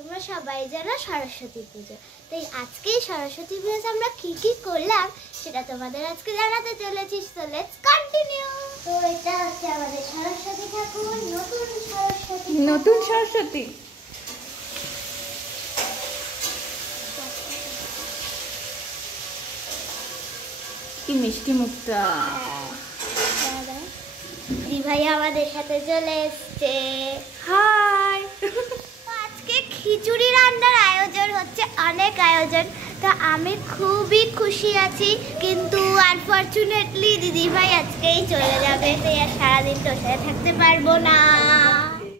তোমরা সবাই জানো সরস্বতী পুজো। তাই আজকেই সরস্বতী পুজোতে আমরা কি কি করলাম সেটা তোমাদের আজকে জানাতে চলেছি। So let's continue. তো এটা হচ্ছে আমাদের সরস্বতী ঠাকুর, নতুন সরস্বতী। কি মিষ্টি মুখটা। দিভাই আমাদের সাথে চলে এসছে। হাই। আজকে খিচুড়ি রান্নার আয়োজন হচ্ছে, অনেক আয়োজন। তো আমি খুবই খুশি আছি, কিন্তু আনফরচুনেটলি দিদিভাই আজকেই চলে যাবে, তাই আর সারাদিন তোর সাথে থাকতে পারবো না।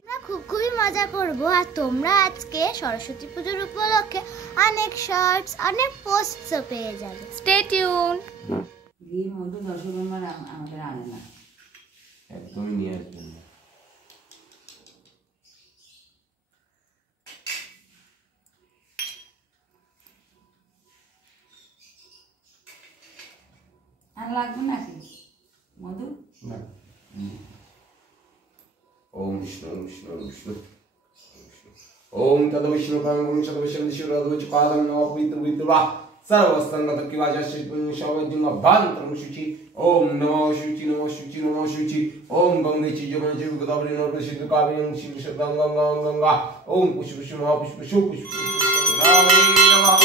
আমরা খুবই মজা করবো, আর তোমরা আজকে সরস্বতী পুজোর উপলক্ষে অনেক শর্টস, অনেক পোস্টসও পেয়ে যাবে। Stay tune. মধু দশবার আমাদের আনে না, একদমই নিয়ে আসবেন না। আর লাগবে নাকি মধু? না। ওম বিষ্ণু ওম বিষ্ণু ওম বিষ্ণু ওম তদ বিষ্ণু পারম সদ বিষ্ণু শিরোধ পাদম নম পবিত্র পবিত্র বা सर्वस्तंगत की वाजा श्री शवजिंग भांतरम शुचि ओम नमो शुचि नमो शुचि नमो शुचि ओम गंगे ची जमन जीव गोदावरी नर्मदे सिंधु कावेरी शिव गंगा गंगा गंगा ओम पुष्प पुष्प महापुष्प पुष्प पुष्प रामे नमः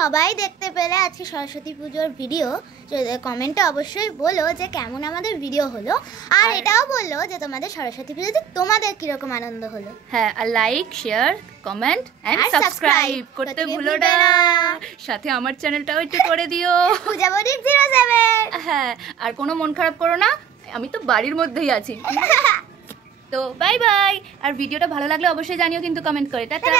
সবাই দেখতে পেলে আজকে সরস্বতী পুজোর ভিডিও। কমেন্টে অবশ্যই বলো যে কেমন আমাদের ভিডিও হলো, আর এটাও বললো যে তোমাদের সরস্বতী পুজোতে তোমাদের কিরকম আনন্দ হলো। হ্যাঁ, আর like, share, comment and subscribe করতে ভুলো না। সাথে আমার চ্যানেলটাও একটু করে দিও, পূজাবতী 07। হ্যাঁ, আর কোনো মন খারাপ করো না, আমি তো বাড়ির মধ্যেই আছি। তো বাই বাই। আর ভিডিওটা ভালো লাগলে অবশ্যই জানিও কিন্তু কমেন্ট করে। টাটা।